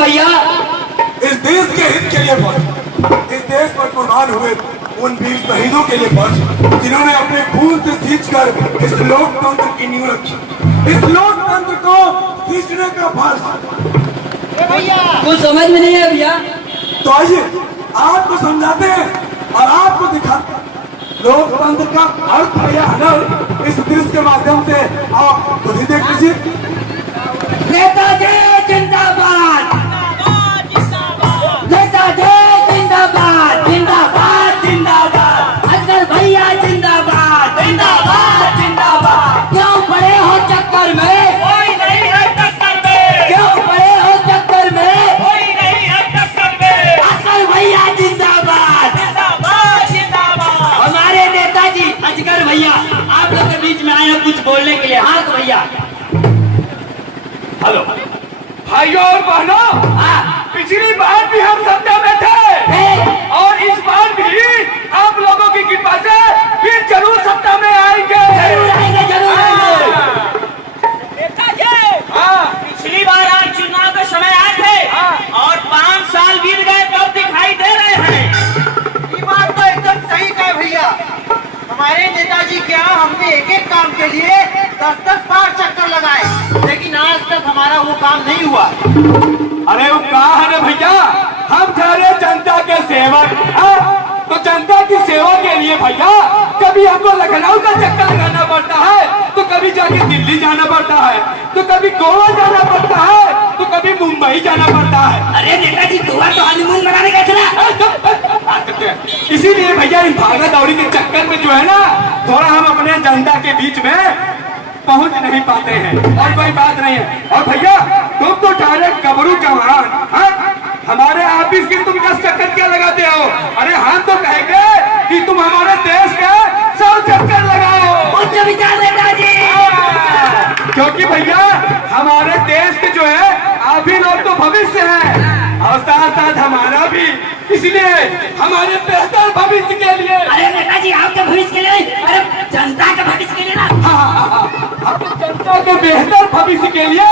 भैया इस देश के हित के लिए फर्ज, इस देश पर कुर्बान हुए उन वीर शहीदों के लिए फर्ज, जिन्होंने अपने खून से सींचकर इस लोकतंत्र की नींव रखी। इस लोकतंत्र को सींचने का फर्ज कुछ समझ में नहीं है भैया। तो आइए आपको समझाते हैं और आपको दिखाते हैं लोकतंत्र का अर्थ या अनर्थ। इस दृश्य के माध्यम से आप खुद ही देख लीजिए। नेताजी जिंदाबाद, नेताजी जिंदाबाद, जिंदाबाद जिंदाबाद, अजगर भैया जिंदाबाद, जिंदाबाद जिंदाबाद। क्यों पड़े हो चक्कर में? कोई नहीं है टक्कर में। क्यों पड़े हो चक्कर में? कोई नहीं है टक्कर में। अजगर भैया जिंदाबाद, जिंदाबाद जिंदाबाद। हमारे नेताजी अजगर भैया आप लोग के बीच में आए हैं कुछ बोलने के लिए। हाँ तो भैया। हेलो भाइयों और बहनों, पिछली बार भी हम सत्ता में थे और इस बार भी आप लोगों की कृपा से फिर जरूर सत्ता में आएंगे। जरूर आएंगे, जरूर आएंगे। पिछली बार आज चुनाव के समय आए थे और 5 साल बीत गए तब दिखाई दे रहे हैं। ये बात तो एकदम सही कहे भैया। हमारे नेताजी के यहाँ हमने एक एक काम के लिए 10-10 बार चक्कर लगाए, लेकिन आज तक हमारा वो काम नहीं हुआ। अरे वो कहा है ना भैया, हम ठहरे जनता के सेवक। तो जनता की सेवा के लिए भैया कभी हमको लखनऊ का चक्कर लगाना पड़ता है, तो कभी जाके दिल्ली जाना पड़ता है, तो कभी गोवा जाना पड़ता है, तो कभी मुंबई जाना पड़ता है। अरे नेताजी गोवा तो हनीमून मनाने गए थे ना। इसीलिए भैया इन भागा दौड़ी के चक्कर में जो है ना, थोड़ा हम अपने जनता के बीच में पहुंच नहीं पाते हैं और कोई बात नहीं है। और भैया तुम तो डायरेक्ट गबरू जवान, हमारे ऑफिस की तुम 10 चक्कर क्या लगाते हो? अरे हम तो कहेंगे कि तुम हमारे देश के 100 चक्कर लगाओ। उच्च विचार नेताजी। क्योंकि भैया हमारे देश के जो है आप ही लोग तो भविष्य है और साथ साथ हमारा भी, इसलिए हमारे बेहतर भविष्य के लिए। अरे नेताजी आपके भविष्य के लिए, अरे जनता के भविष्य के लिए ना। अपने जनता के बेहतर भविष्य के लिए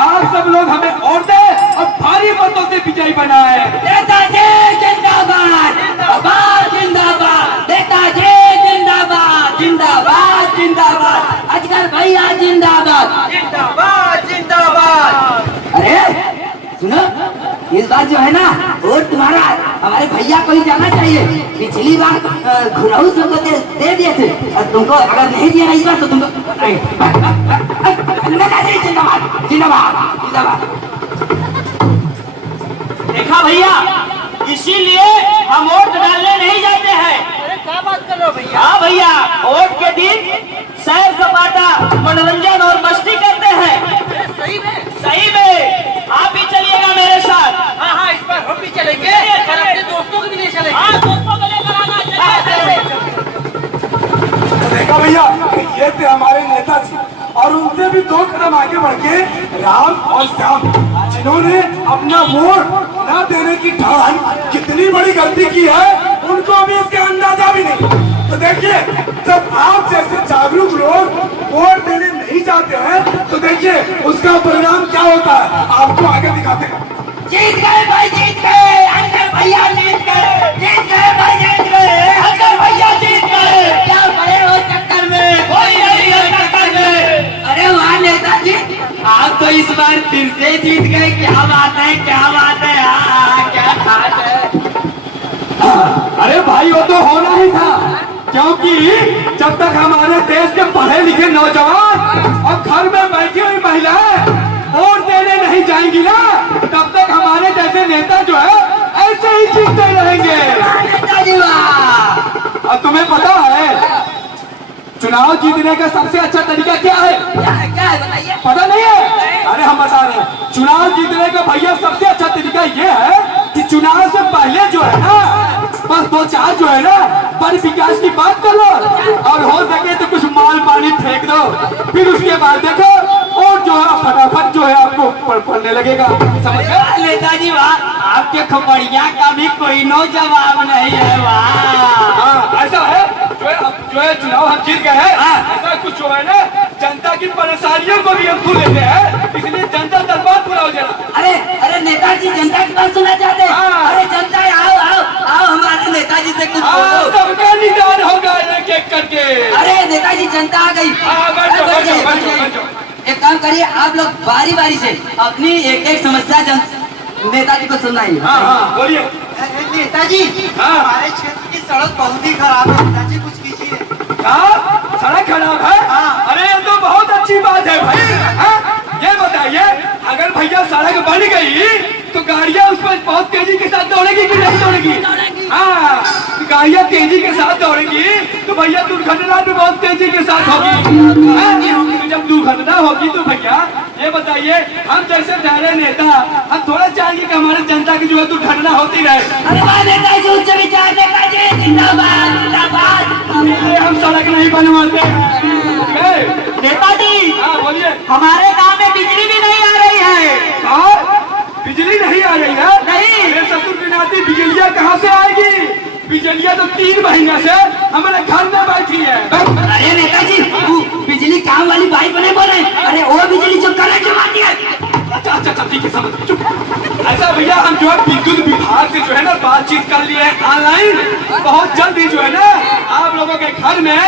आप सब लोग हमें और दे और भारी मतों से विजयी बनाए। नेताजी जिंदाबाद, जिंदाबाद जिंदाबाद, नेताजी जिंदाबाद, जिंदाबाद जिंदाबाद, अजगर भैया जिंदाबाद, जिंदाबाद जिंदाबाद। अरे सुनो, इस बार जो है ना वोट तुम्हारा हमारे भैया को ही जाना चाहिए। पिछली बार घुराऊ सबको दे दिए थे और तुमको अगर नहीं दिया इस बार तो तुमको नेताजी जिंदाबाद, जिंदाबाद जिंदाबाद। देखा भैया, इसीलिए हम वोट डालने नहीं जाते हैं। अरे क्या बात कर रहे हो भैया? हाँ भैया, वोट के दिन सैर सपाटा, मनोरंजन और मस्ती करते हैं। सही में? सही में आप भी चलिएगा मेरे साथ। हाँ हाँ, इस बार हम भी चलेंगे और अपने दोस्तों को भी ले चलेंगे। हाँ, दोस्तों को लेकर आना। देखा भैया, ये थे हमारे नेताजी और उनसे भी 2 कदम आगे बढ़ के राम और श्याम, जिन्होंने अपना वोट न देने की ठान कितनी बड़ी गलती की है उनको अभी इसके अंदाजा भी नहीं। तो देखिए, जब आप जैसे जागरूक लोग वोट देने नहीं जाते हैं तो देखिए उसका परिणाम क्या होता है, आपको आगे दिखाते हैं। जीत गए भाई, जीत गए, अजगर भैया जीत गए, जीत गए भाई, जीत गए, अजगर भैया जीत गए। क्या पड़े हो चक्कर में? कोई नहीं है टक्कर में। अरे वाह नेताजी, आप तो इस बार फिर से जीत गए। क्या बात है, क्या बात है, क्या बात है। अरे भाई वो तो होना ही था, क्योंकि जब तक हमारे देश के पढ़े लिखे नौजवान और घर में बैठी हुई महिलाएं वोट देने नहीं जाएंगी ना, तब तक हमारे जैसे नेता जो है ऐसे चुनाव जीतने का सबसे अच्छा तरीका क्या है? क्या है बताइए। पता नहीं है? अरे हम बता रहे हैं, चुनाव जीतने का भैया सबसे अच्छा तरीका ये है कि चुनाव से पहले जो है ना, बस 2-4 जो है ना बड़ी विकास की बात कर लो, और हो सके तो कुछ माल पानी फेंक दो, फिर उसके बाद देखो और जो है फटाफट जो है आपको पढ़ने लगेगा। समझ गए? नेताजी वाह, आपके खोपड़िया का भी कोई नो जवाब नहीं है। वाह, हाँ ऐसा है, जो है चुनाव हम जीत गए हैं, ऐसा कुछ जो है ना जनता की परेशानियों को भी हम सुन लेते हैं, इसलिए जनता दरबार पूरा हो जाएगा। अरे अरे नेताजी जनता की बात सुनना चाहते हैं? हाँ। अरे जनता आओ आओ आओ हमारे नेताजी से कुछ बोलो। सबका निदान होगा एक एक करके। अरे नेताजी जनता आ गई। हाँ, बैठ जाओ, बैठ जाइए, बैठ बैठ जाओ, जाइए। बैठ जाओ। एक काम करिए, आप लोग बारी बारी से अपनी एक एक समस्या नेताजी को सुनाइए। हाँ हाँ बोलिए। नेताजी, हाँ। हमारे क्षेत्र की सड़क बहुत ही खराब है, नेताजी कुछ कीजिए। क्या सड़क खराब है? हाँ। अरे ये तो बहुत अच्छी बात है भाई। हाँ? ये बताइए, अगर भैया सड़क बन गई तो गाड़ियाँ उस पर बहुत तेजी के साथ दौड़ेगी कि नहीं दौड़ेगी? हाँ, गाड़ियाँ तेजी के साथ दौड़ेगी तो भैया दुर्घटना भी बहुत तेजी के साथ होगी। हाँ? तो जब दुर्घटना होगी तो भैया ये बताइए, हम जैसे ठहरे नेता हम थोड़ा चाहेंगे कि हमारे जनता की जो है दुर्घटना होती रहे। अरे वाह नेताजी, उच्च विचार नेताजी, जिंदाबाद जिंदाबाद। इसलिए हम सड़क नहीं बनवाते हैं। नेताजी, हाँ बोलिए। हमारे गांव में बिजली भी नहीं आ रही है। और बिजली नहीं आ रही है? नहीं। अरे ससुर बिजलियाँ कहाँ से आएगी? बिजलियाँ तो 3 महीने से हमारे घर में बैठी है। अरे नेताजी, वो बिजली काम वाली बाई बने बोले। अरे वो बिजली जो करंट जमाती है। अच्छा अच्छा अच्छा, ठीक है, समझ चुप। ऐसा भैया, हम जो है विद्युत विभाग से जो है ना बातचीत कर लिए हैं ऑनलाइन, बहुत जल्दी जो है ना आप लोगों के घर में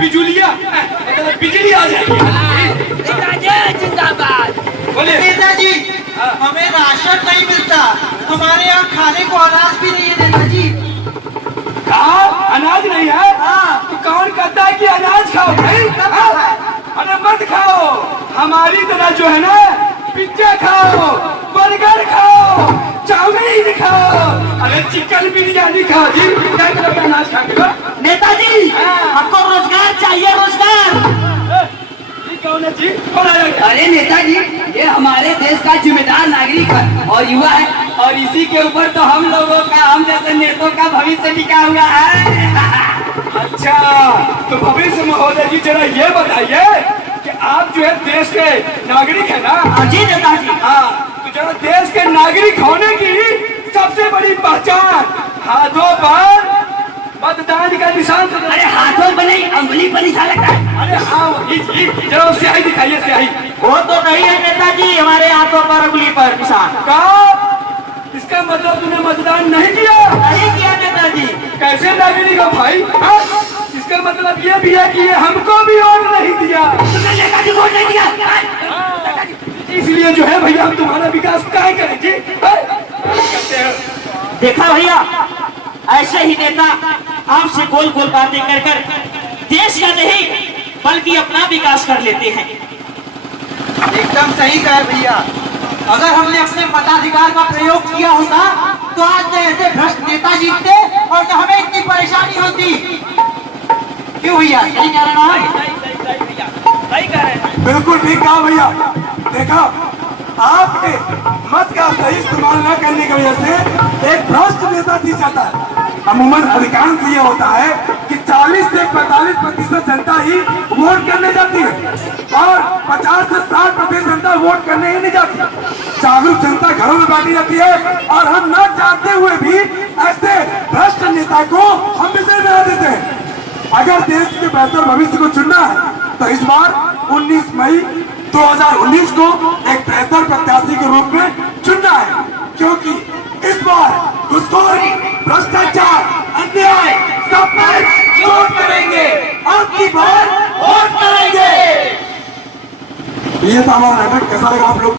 बिजली आ जाएगी। नेताजी जिंदाबाद। बोलिए। नेताजी, हमें राशन नहीं मिलता, हमारे यहाँ खाने को अनाज भी नहीं है नेताजी। कहा अनाज नहीं है? हाँ। तो कौन कहता है कि अनाज खाओ भाई? हाँ? अरे मत खाओ, हमारी तरह जो है ना पिज्जा खाओ, बर्गर खाओ, चाउमीन खाओ, अरे चिकन बिरयानी खाओ जी। क्या करोगे अनाज खा के? नेताजी, हमको रोजगार चाहिए, रोजगार। ये कौन है जी? कौन आया? अरे नेताजी, ये हमारे देश का जिम्मेदार नागरिक है और युवा है, और इसी के ऊपर तो हम लोगों का, हम जैसे नेताओं का भविष्य टिका हुआ है। अच्छा, तो भविष्य महोदय जी जरा ये बताइए कि आप जो है देश के नागरिक है ना? जी नेताजी। हाँ, तो जरा देश के नागरिक होने की सबसे बड़ी पहचान हाथों पर मतदान का निशान। अरे हाथों पर नहीं, अंगुली पर निशान लगता है। अरे हाँ, जरा वो स्याही दिखाइए, स्याही। वो तो नहीं है नेताजी, हमारे हाथों पर, उंगली पर निशान। कहा? इसका मतलब तूने मतदान नहीं किया? नहीं किया नेताजी। कैसे नागरिक हो भाई? हाँ? इसका मतलब ये भी है कि ये हमको भी वोट नहीं दिया। तुमने नेताजी को वोट नहीं दिया। इसलिए जो है भैया हम तुम्हारा विकास क्या करें जी? करते हैं। देखा भैया, ऐसे ही नेता आपसे गोल गोल बातें कर कर देश का नहीं बल्कि अपना विकास कर लेते हैं। एकदम सही कहा भैया, अगर हमने अपने मताधिकार का प्रयोग किया होता तो आज न ऐसे भ्रष्ट नेता जीतते और न हमें इतनी परेशानी होती। क्यों भैया, सही कह रहे ना? सही कह रहे हैं। बिल्कुल ठीक कहा भैया। देखा, आपके मत का सही इस्तेमाल न करने की वजह से एक भ्रष्ट नेता जीत जाता है। अमूमन अधिकांश ये होता है कि 40 से 45% जनता ही वोट करने जाती है और 50 से 60% जनता वोट करने ही नहीं जाती। जागरूक जनता घरों में बैठी रहती है और हम न चाहते हुए भी ऐसे भ्रष्ट नेता को हम विजयी बना देते हैं। अगर देश के बेहतर भविष्य को चुनना है तो इस बार 19 मई 2019 को एक बेहतर प्रत्याशी के रूप में चुनना है, क्योंकि इस बार घुसखोरी, भ्रष्टाचार, अन्याय सब पर चोट करेंगे, आपकी बार वोट करेंगे। ये था हमारा नाटक। कैसा लगा आप लोग?